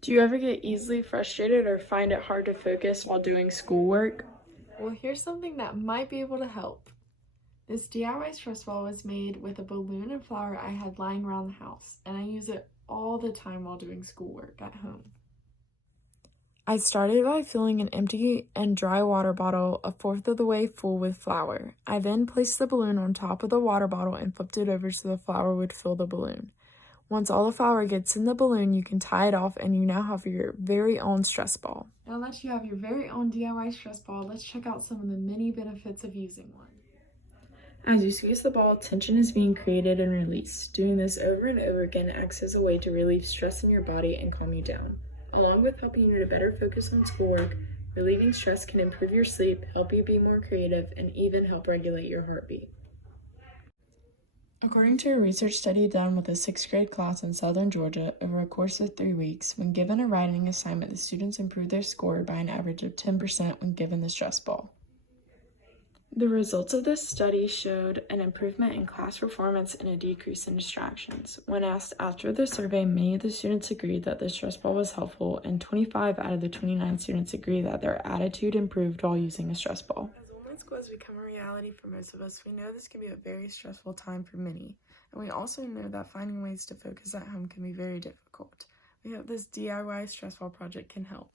Do you ever get easily frustrated or find it hard to focus while doing schoolwork? Well, here's something that might be able to help. This DIY stress ball was made with a balloon and flour I had lying around the house, and I use it all the time while doing schoolwork at home. I started by filling an empty and dry water bottle a fourth of the way full with flour. I then placed the balloon on top of the water bottle and flipped it over so the flour would fill the balloon. Once all the flour gets in the balloon, you can tie it off and you now have your very own stress ball. Now that you have your very own DIY stress ball, let's check out some of the many benefits of using one. As you squeeze the ball, tension is being created and released. Doing this over and over again acts as a way to relieve stress in your body and calm you down. Along with helping you to better focus on schoolwork, relieving stress can improve your sleep, help you be more creative, and even help regulate your heartbeat. According to a research study done with a 6th grade class in southern Georgia over a course of 3 weeks, when given a writing assignment, the students improved their score by an average of 10% when given the stress ball. The results of this study showed an improvement in class performance and a decrease in distractions. When asked after the survey, many of the students agreed that the stress ball was helpful, and 25 out of the 29 students agreed that their attitude improved while using a stress ball. As online school has become a reality for most of us, we know this can be a very stressful time for many, and we also know that finding ways to focus at home can be very difficult. We hope this DIY stress ball project can help.